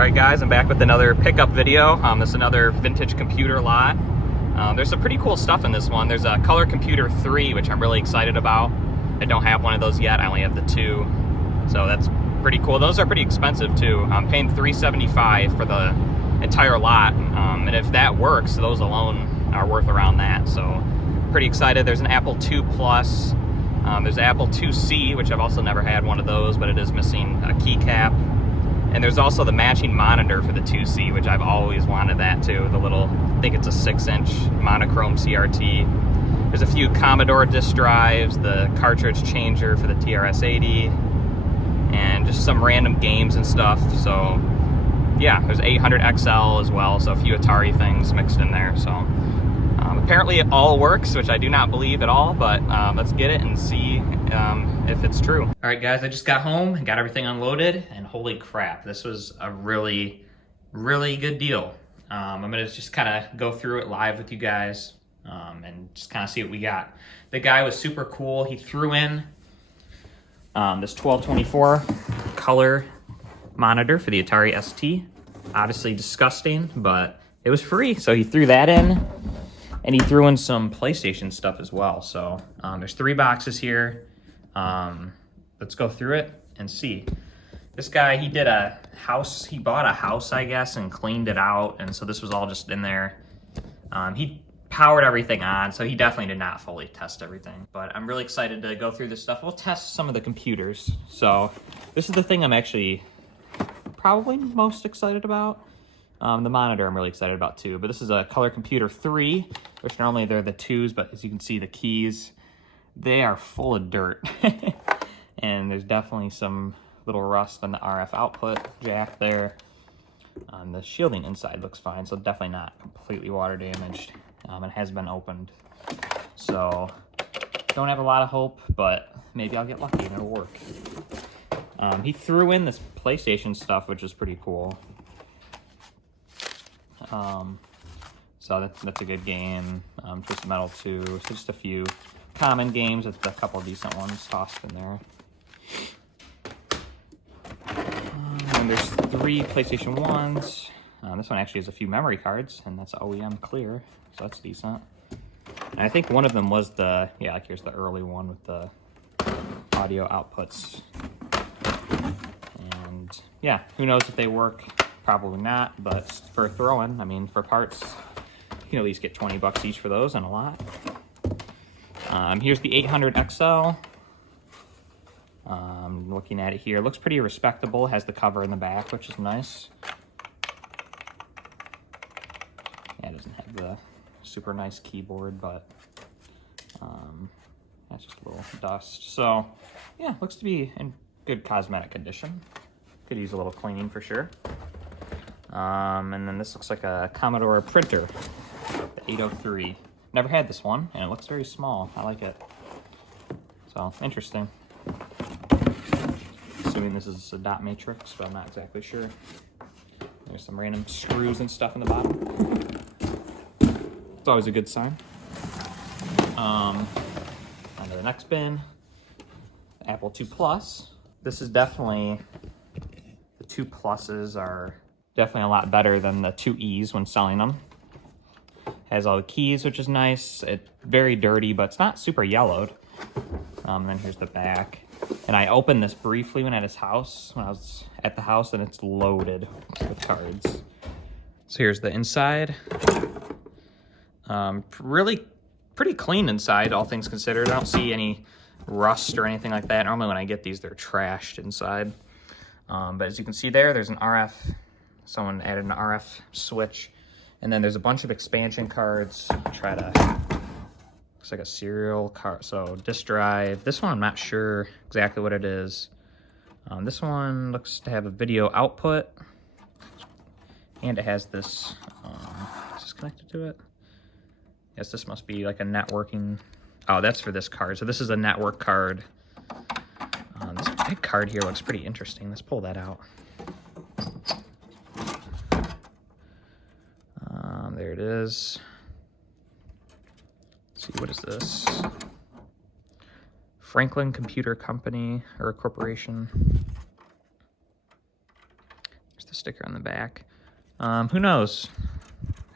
Alright guys, I'm back with another pickup video. This is another vintage computer lot. There's some pretty cool stuff in this one. There's a Color Computer 3, which I'm really excited about. I don't have one of those yet, I only have the 2. So that's pretty cool. Those are pretty expensive too. I'm paying $375 for the entire lot. And if that works, those alone are worth around that. So pretty excited. There's an Apple II Plus. There's an Apple IIc, which I've also never had one of those, but it is missing a keycap. And there's also the matching monitor for the 2C, which I've always wanted that too. The little, I think it's a 6-inch monochrome CRT. There's a few Commodore disk drives, the cartridge changer for the TRS-80, and just some random games and stuff. So yeah, there's 800 XL as well, so a few Atari things mixed in there. So apparently it all works, which I do not believe at all, but let's get it and see if it's true. All right guys, I just got home and got everything unloaded, and holy crap, this was a really, really good deal. I'm gonna just kind of go through it live with you guys and just kind of see what we got. The guy was super cool. He threw in this 1224 color monitor for the Atari ST. Obviously disgusting, but it was free, so he threw that in. And he threw in some PlayStation stuff as well. So there's 3 boxes here. Let's go through it and see. This guy, he did a house, he bought a house, I guess, and cleaned it out. And so this was all just in there. He powered everything on, so he definitely did not fully test everything. But I'm really excited to go through this stuff. We'll test some of the computers. So this is the thing I'm actually probably most excited about. The monitor I'm really excited about too, but this is a Color Computer 3, which normally they're the 2s, but as you can see, the keys, they are full of dirt. And there's definitely some little rust on the RF output jack there. The shielding inside looks fine, so definitely not completely water damaged. It has been opened. So don't have a lot of hope, but maybe I'll get lucky and it'll work. He threw in this PlayStation stuff, which is pretty cool. So that's a good game. Twisted Metal 2, so just a few common games with a couple of decent ones tossed in there. And there's 3 PlayStation 1s. This one actually has a few memory cards, and that's OEM clear, so that's decent. And I think one of them was the, yeah, like here's the early one with the audio outputs. And yeah, who knows if they work. Probably not, but for throwing, I mean, for parts, you can at least get 20 bucks each for those, and a lot. Here's the 800 XL. Looking at it here, it looks pretty respectable. It has the cover in the back, which is nice. Yeah, it doesn't have the super nice keyboard, but that's just a little dust. So, yeah, looks to be in good cosmetic condition. Could use a little cleaning for sure. And then this looks like a Commodore printer, the 803. Never had this one, and it looks very small. I like it. So, interesting. Assuming this is a dot matrix, but I'm not exactly sure. There's some random screws and stuff in the bottom. It's always a good sign. On to the next bin. Apple II Plus. This is definitely, the 2 Pluses are definitely a lot better than the 2Es when selling them. Has all the keys, which is nice. It's very dirty, but it's not super yellowed. And then here's the back. And I opened this briefly when at his house, when I was at the house, and it's loaded with cards. So here's the inside. Really pretty clean inside, all things considered. I don't see any rust or anything like that. Normally when I get these, they're trashed inside. But as you can see there, there's an RF. Someone added an RF switch. And then there's a bunch of expansion cards. Try to, looks like a serial card. So disk drive. This one I'm not sure exactly what it is. This one looks to have a video output. And it has this, is this connected to it? Yes, this must be like a networking, oh, that's for this card. So this is a network card. This big card here looks pretty interesting. Let's pull that out. There it is. Let's see, what is this? Franklin Computer Company, or a corporation. There's the sticker on the back. Who knows?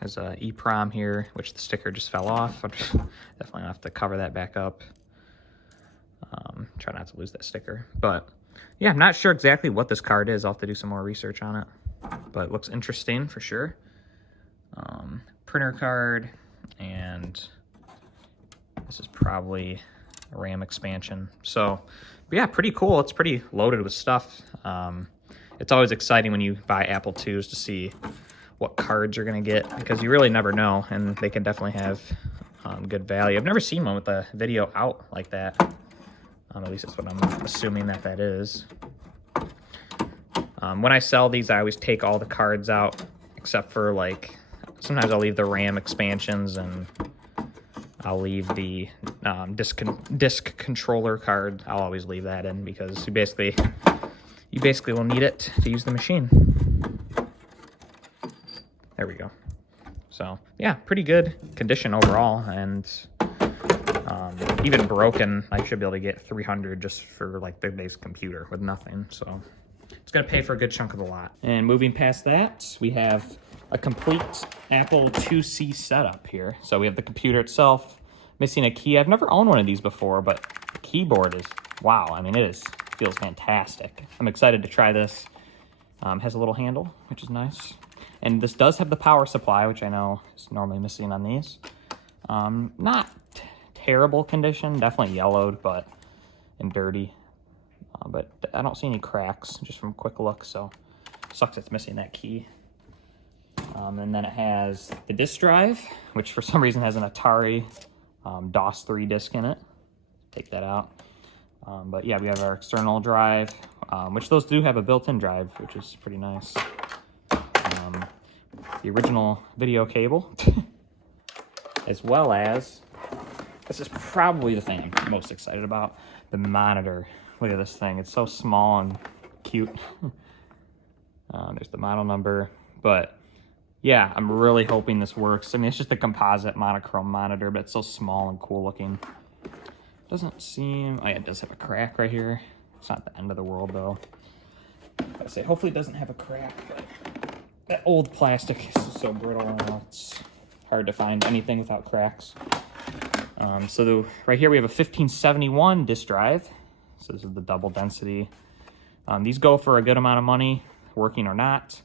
There's a EEPROM here, which the sticker just fell off. Definitely have to cover that back up. Try not to lose that sticker. But yeah, I'm not sure exactly what this card is. I'll have to do some more research on it. But it looks interesting for sure. Printer card, and this is probably a RAM expansion. So, but yeah, pretty cool. It's pretty loaded with stuff. It's always exciting when you buy Apple IIs to see what cards you're going to get, because you really never know, and they can definitely have good value. I've never seen one with a video out like that. At least that's what I'm assuming that is. When I sell these, I always take all the cards out, except for, like, sometimes I'll leave the RAM expansions, and I'll leave the disc controller card. I'll always leave that in, because you basically will need it to use the machine. There we go. So yeah, pretty good condition overall, and even broken, I should be able to get 300 just for like the base computer with nothing. So it's gonna pay for a good chunk of the lot. And moving past that, we have a complete Apple IIc setup here. So we have the computer itself, missing a key. I've never owned one of these before, but the keyboard is, wow. I mean, feels fantastic. I'm excited to try this. Has a little handle, which is nice. And this does have the power supply, which I know is normally missing on these. Not terrible condition, definitely yellowed, and dirty. But I don't see any cracks just from a quick look, so sucks it's missing that key. And then it has the disk drive, which for some reason has an Atari DOS 3 disk in it. Take that out. But yeah, we have our external drive, which those do have a built-in drive, which is pretty nice. The original video cable, as well as, this is probably the thing I'm most excited about, the monitor. Look at this thing. It's so small and cute. There's the model number. But yeah, I'm really hoping this works. I mean, it's just a composite monochrome monitor, but it's so small and cool looking. Doesn't seem, oh yeah, it does have a crack right here. It's not the end of the world though. I say, hopefully it doesn't have a crack, but that old plastic is so brittle now, it's hard to find anything without cracks. Right here we have a 1571 disk drive. So this is the double density. These go for a good amount of money, working or not.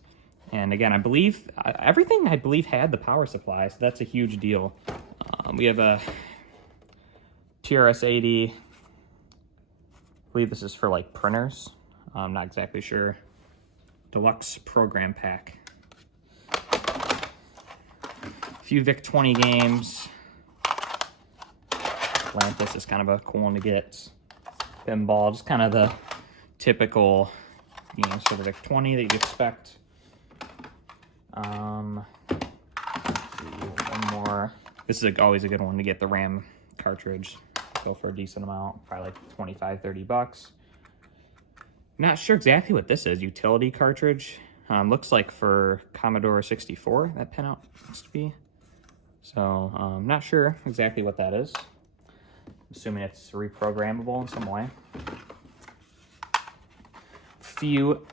And again, I believe, everything had the power supply, so that's a huge deal. We have a TRS-80. I believe this is for like printers. I'm not exactly sure. Deluxe program pack. A few VIC-20 games. Atlantis is kind of a cool one to get. Pinball, just kind of the typical games for the VIC-20 that you'd expect. Let's see, one more. This is always a good one to get, the RAM cartridge. Go for a decent amount, probably like 25, 30 bucks. Not sure exactly what this is. Utility cartridge. Looks like for Commodore 64, that pinout looks to be. So, not sure exactly what that is. Assuming it's reprogrammable in some way. A few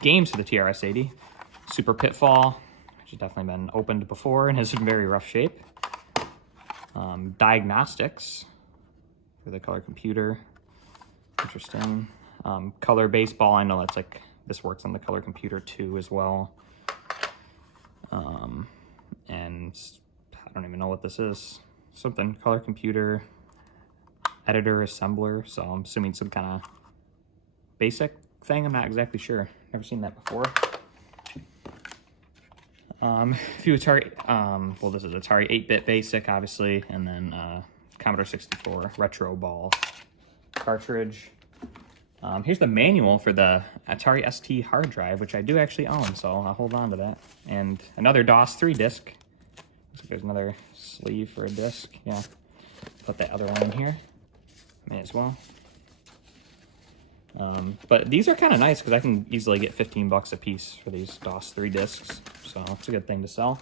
games for the TRS-80. Super Pitfall, which has definitely been opened before and is in very rough shape. Diagnostics for the color computer. Interesting. Color Baseball, I know that's like, this works on the color computer too as well. And I don't even know what this is. Something, color computer, editor, assembler, so I'm assuming some kind of basic thing, I'm not exactly sure. Never seen that before. A few Atari, well, this is Atari 8-bit basic, obviously, and then Commodore 64 retro ball cartridge. Here's the manual for the Atari ST hard drive, which I do actually own, so I'll hold on to that. And another DOS 3 disc. Looks like there's another sleeve for a disc. Yeah, put that other one in here. May as well. But these are kind of nice because I can easily get 15 bucks a piece for these DOS 3 discs, so it's a good thing to sell.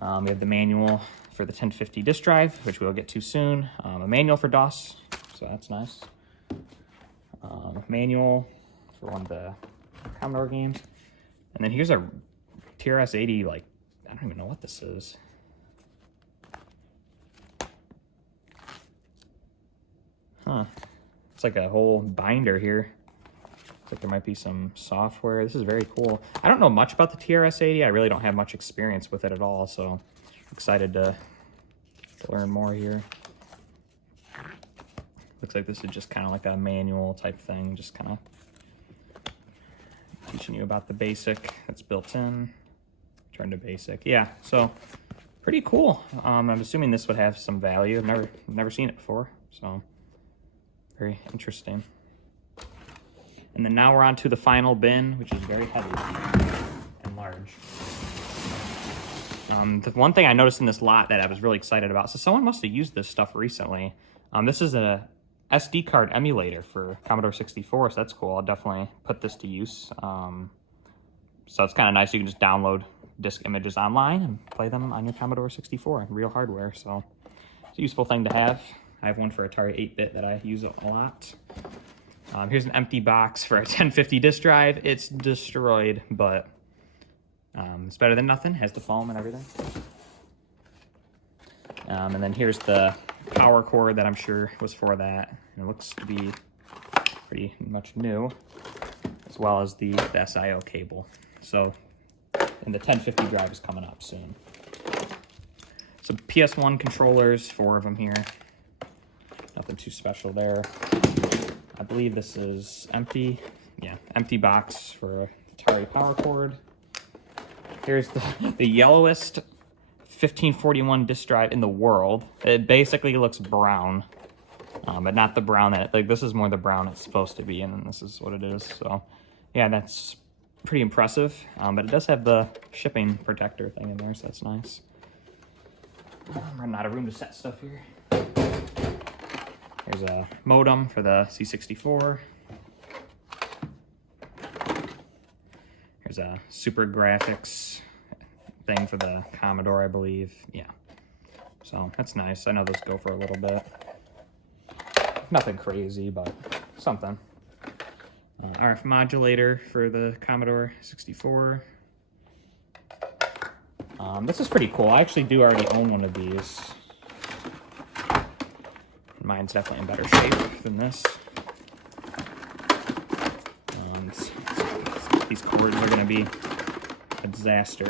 We have the manual for the 1050 disk drive, which we'll get to soon. A manual for DOS, so that's nice. Manual for one of the Commodore games. And then here's a TRS-80, like, I don't even know what this is. Huh. It's like a whole binder here. Looks like there might be some software. This is very cool. I don't know much about the TRS-80. I really don't have much experience with it at all, so excited to learn more here. Looks like this is just kind of like a manual type thing, just kind of teaching you about the basic that's built in. Turn to basic. Yeah, so pretty cool. I'm assuming this would have some value. I've never seen it before, so very interesting. And then now we're on to the final bin, which is very heavy and large. The one thing I noticed in this lot that I was really excited about, so someone must have used this stuff recently. This is a SD card emulator for Commodore 64, so that's cool. I'll definitely put this to use. So it's kind of nice. You can just download disk images online and play them on your Commodore 64, real hardware. So it's a useful thing to have. I have one for Atari 8-bit that I use a lot. Here's an empty box for a 1050 disk drive. It's destroyed, but it's better than nothing. Has the foam and everything. And then here's the power cord that I'm sure was for that. And it looks to be pretty much new, as well as the SIO cable. So, and the 1050 drive is coming up soon. Some PS1 controllers, 4 of them here. Nothing too special there. I believe this is empty. Yeah, empty box for Atari power cord. Here's the yellowest 1541 disk drive in the world. It basically looks brown, but not the brown that, like, this is more the brown it's supposed to be, and then this is what it is. So yeah, that's pretty impressive, but it does have the shipping protector thing in there, so that's nice. I'm running out of room to set stuff here. There's a modem for the C64. There's a super graphics thing for the Commodore, I believe. Yeah, so that's nice. I know those go for a little bit. Nothing crazy, but something. RF modulator for the Commodore 64. This is pretty cool. I actually do already own one of these. Mine's definitely in better shape than this. These cords are going to be a disaster.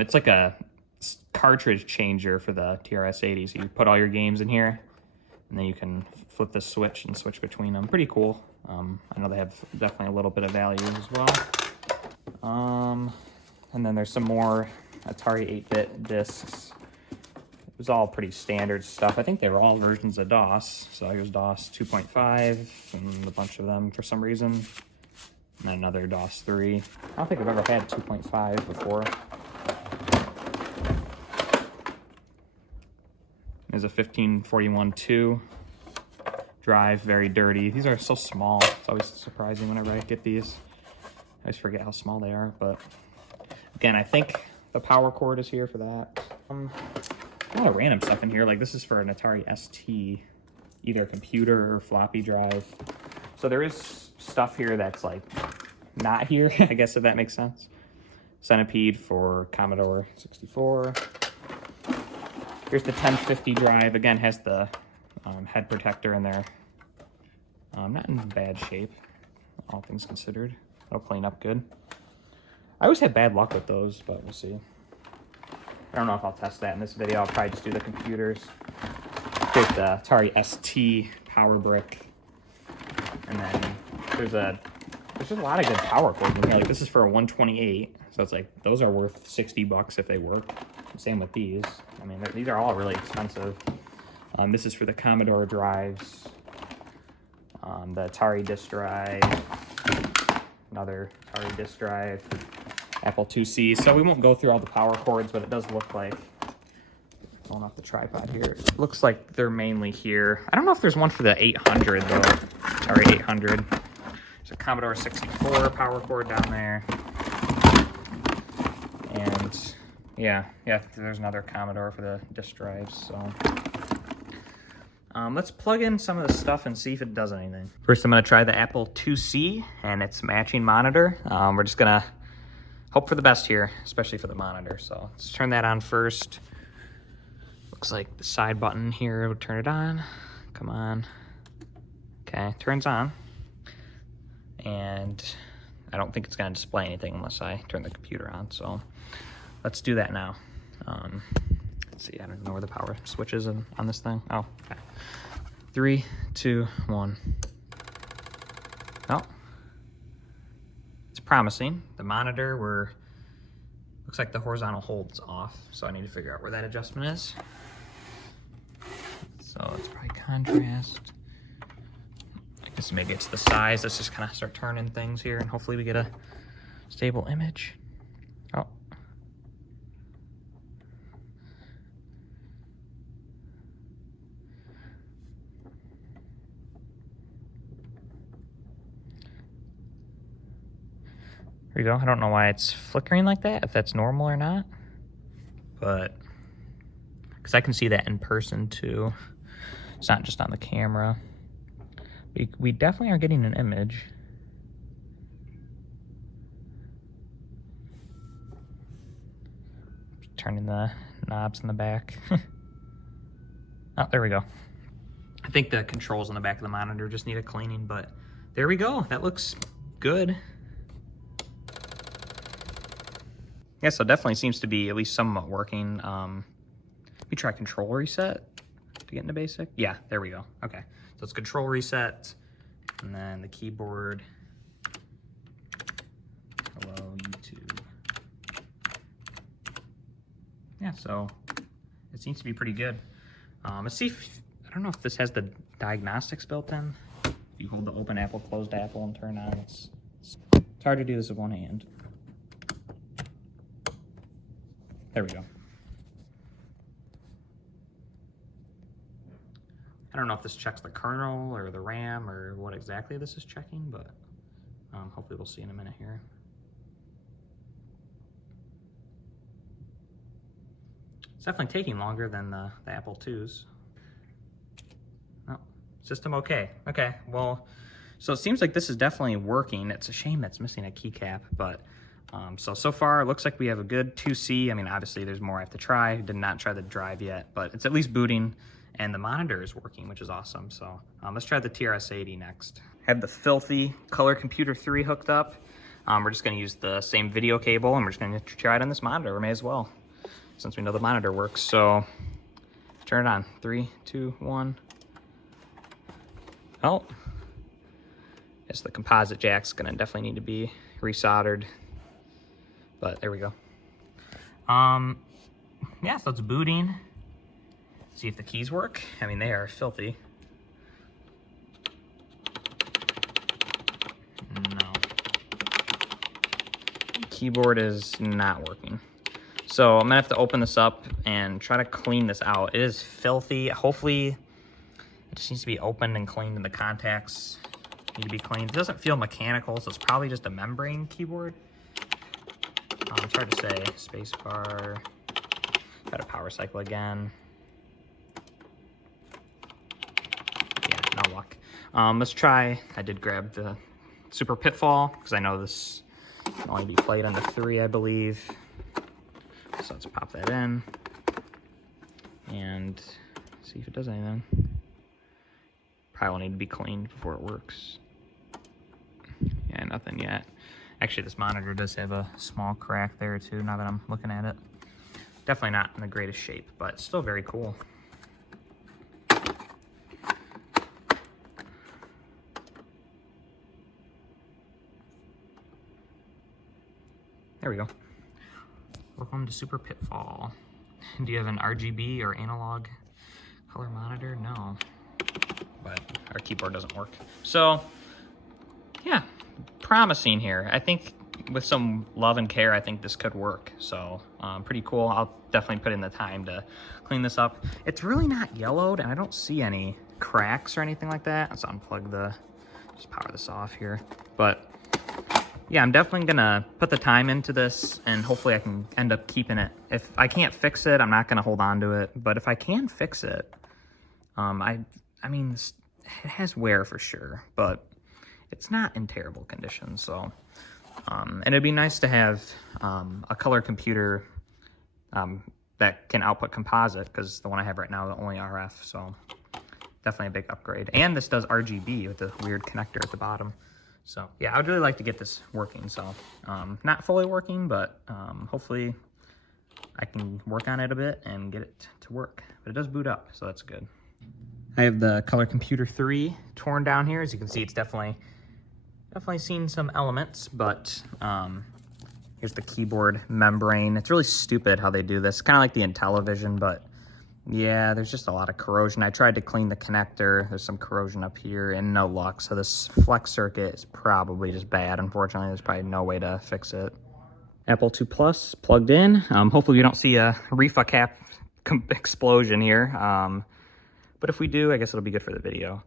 It's like a cartridge changer for the TRS-80, so you put all your games in here, and then you can flip the switch and switch between them. Pretty cool. I know they have definitely a little bit of value as well. And then there's some more Atari 8-bit discs. It was all pretty standard stuff. I think they were all versions of DOS. So here's DOS 2.5 and a bunch of them for some reason. And then another DOS 3. I don't think I've ever had 2.5 before. There's a 1541-2 drive, very dirty. These are so small. It's always surprising whenever I get these. I always forget how small they are, but again, I think the power cord is here for that. A lot of random stuff in here. Like, this is for an Atari ST, either computer or floppy drive. So there is stuff here that's like not here, I guess, if that makes sense. Centipede for Commodore 64. Here's the 1050 drive. Again, has the head protector in there. Not in bad shape, all things considered. It'll clean up good. I always have bad luck with those, but we'll see. I don't know if I'll test that in this video. I'll probably just do the computers. Here's the Atari ST power brick. And then there's just a lot of good power cords in here. Like, this is for a 128, so it's like those are worth 60 bucks if they work. Same with these. I mean, these are all really expensive. This is for the Commodore drives. The Atari disk drive. Another Atari disk drive. Apple IIc. So we won't go through all the power cords, but it does look like, pulling off the tripod here, it looks like they're mainly here. I don't know if there's one for the 800 though. Atari 800. There's a Commodore 64 power cord down there. And yeah, there's another Commodore for the disk drives. So Let's plug in some of the stuff and see if it does anything. First, I'm gonna try the Apple IIc and its matching monitor. We're just gonna hope for the best here, especially for the monitor. So let's turn that on first. Looks like the side button here would turn it on. Come on. Okay, turns on. And I don't think it's gonna display anything unless I turn the computer on. So let's do that now. Let's see, I don't know where the power switch is on this thing. Oh, okay. 3, 2, 1. Oh, it's promising. The monitor, looks like the horizontal hold's off, so I need to figure out where that adjustment is. So it's probably contrast. I guess maybe it's the size. Let's just kind of start turning things here, and hopefully we get a stable image. Oh. There you go. I don't know why it's flickering like that, if that's normal or not, but because I can see that in person too. It's not just on the camera. We definitely are getting an image. Turning the knobs in the back. Oh, there we go. I think the controls on the back of the monitor just need a cleaning, but there we go. That looks good. Yeah, so it definitely seems to be at least somewhat working. Let me try control reset to get into basic. Yeah, there we go. Okay, so it's control reset, and then the keyboard. Hello, YouTube. Yeah, so it seems to be pretty good. Let's see if, I don't know if this has the diagnostics built in. If you hold the open Apple, closed Apple, and turn on, it's hard to do this with one hand. There we go. I don't know if this checks the kernel or the RAM or what exactly this is checking, but hopefully we'll see in a minute here. It's definitely taking longer than the Apple IIs. Oh, system okay. Okay, well, so it seems like this is definitely working. It's a shame that's missing a keycap, but so far it looks like we have a good 2C. I mean, obviously there's more I have to try. Did not try the drive yet, but it's at least booting, and the monitor is working, which is awesome. So let's try the TRS-80 next. I have the filthy Color Computer 3 hooked up. We're just gonna use the same video cable, and we're just gonna try it on this monitor. We may as well, since we know the monitor works. So turn it on. 3, 2, 1. Oh, yes, the composite jack's gonna definitely need to be resoldered. But there we go. Yeah, so it's booting. See if the keys work. I mean, they are filthy. No. Keyboard is not working. So I'm gonna have to open this up and try to clean this out. It is filthy. Hopefully it just needs to be opened and cleaned, and the contacts need to be cleaned. It doesn't feel mechanical, so it's probably just a membrane keyboard. It's hard to say. Spacebar. Got a power cycle again. Yeah, no luck. Let's try. I did grab the Super Pitfall because I know this can only be played on the 3, I believe. So let's pop that in and see if it does anything. Probably will need to be cleaned before it works. Yeah, nothing yet. Actually, this monitor does have a small crack there too, now that I'm looking at it. Definitely not in the greatest shape, but still very cool. There we go. Welcome to Super Pitfall. Do you have an RGB or analog color monitor? No, but our keyboard doesn't work. So, yeah. Promising here. I think with some love and care, I think this could work. So pretty cool. I'll definitely put in the time to clean this up. It's really not yellowed, and I don't see any cracks or anything like that. Let's unplug just power this off here. But yeah, I'm definitely gonna put the time into this, and hopefully I can end up keeping it. If I can't fix it, I'm not gonna hold on to it. But if I can fix it, I mean, it has wear for sure, but it's not in terrible condition. So, and it'd be nice to have a color computer that can output composite, because the one I have right now is only RF. So definitely a big upgrade. And this does RGB with the weird connector at the bottom. So yeah, I'd really like to get this working. So not fully working, but hopefully I can work on it a bit and get it to work. But it does boot up, so that's good. I have the Color Computer 3 torn down here. As you can see, it's definitely seen some elements, but here's the keyboard membrane. It's really stupid how they do this. Kind of like the Intellivision, but yeah, there's just a lot of corrosion. I tried to clean the connector. There's some corrosion up here and no luck. So this flex circuit is probably just bad. Unfortunately, there's probably no way to fix it. Apple II Plus plugged in. Hopefully we don't see a refa cap explosion here. But if we do, I guess it'll be good for the video.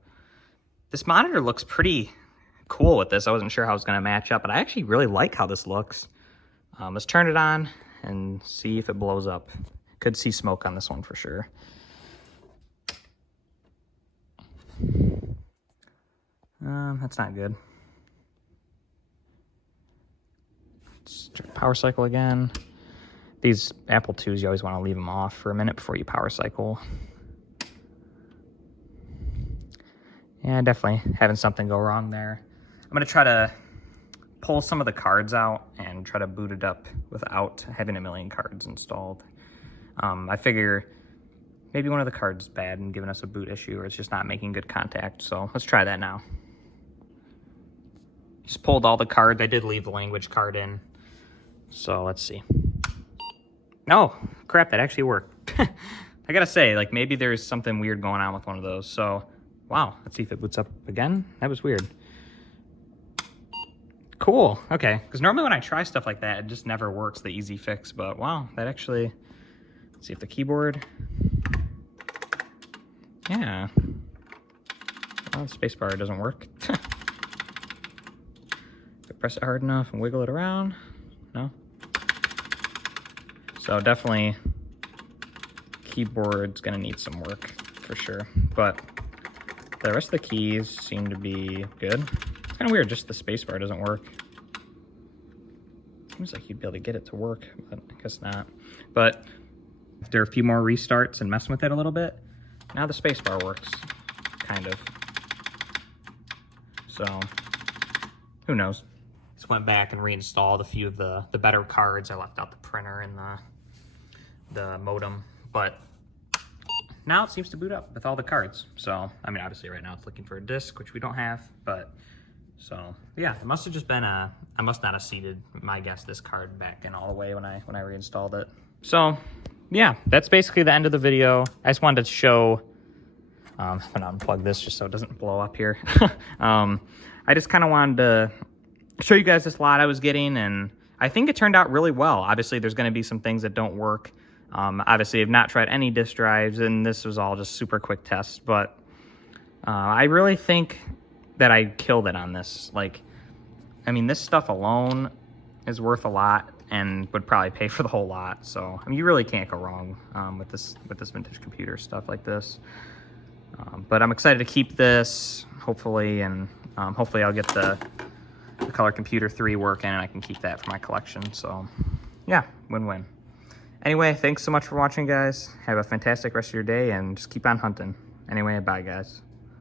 This monitor looks pretty cool with this. I wasn't sure how it was going to match up, but I actually really like how this looks. Let's turn it on and see if it blows up. Could see smoke on this one for sure. That's not good. Let's try power cycle again. These Apple IIs, you always want to leave them off for a minute before you power cycle. Yeah, definitely having something go wrong there. I'm going to try to pull some of the cards out and try to boot it up without having a million cards installed. I figure maybe one of the cards is bad and giving us a boot issue, or it's just not making good contact. So let's try that now. Just pulled all the cards. I did leave the language card in. So let's see. Oh, crap, that actually worked. I gotta say, like, maybe there's something weird going on with one of those. So, wow, let's see if it boots up again. That was weird. Cool, okay. Because normally when I try stuff like that, it just never works, the easy fix. But wow, that actually, let's see if the keyboard, yeah. Well, the spacebar doesn't work. If I press it hard enough and wiggle it around, no. So definitely keyboard's gonna need some work for sure. But the rest of the keys seem to be good. It's kind of weird, just the spacebar doesn't work. Seems like you'd be able to get it to work, but I guess not. But after a few more restarts and messing with it a little bit, now the spacebar works, kind of. So, who knows? Just went back and reinstalled a few of the better cards. I left out the printer and the modem, but now it seems to boot up with all the cards. So, I mean, obviously right now it's looking for a disc, which we don't have, but so yeah, it must have just been I must not have seated, my guess, this card back in all the way when I reinstalled it. So yeah, that's basically the end of the video. I just wanted to show, I'm gonna unplug this just so it doesn't blow up here. I just kind of wanted to show you guys this lot I was getting, and I think it turned out really well. Obviously there's gonna be some things that don't work. Obviously I've not tried any disk drives, and this was all just super quick tests, but I really think that I killed it on this. Like, I mean, this stuff alone is worth a lot and would probably pay for the whole lot. So, I mean, you really can't go wrong with this vintage computer stuff like this. But I'm excited to keep this, hopefully, and hopefully I'll get the Color Computer 3 working and I can keep that for my collection. So, yeah, win-win. Anyway, thanks so much for watching, guys. Have a fantastic rest of your day and just keep on hunting. Anyway, bye, guys.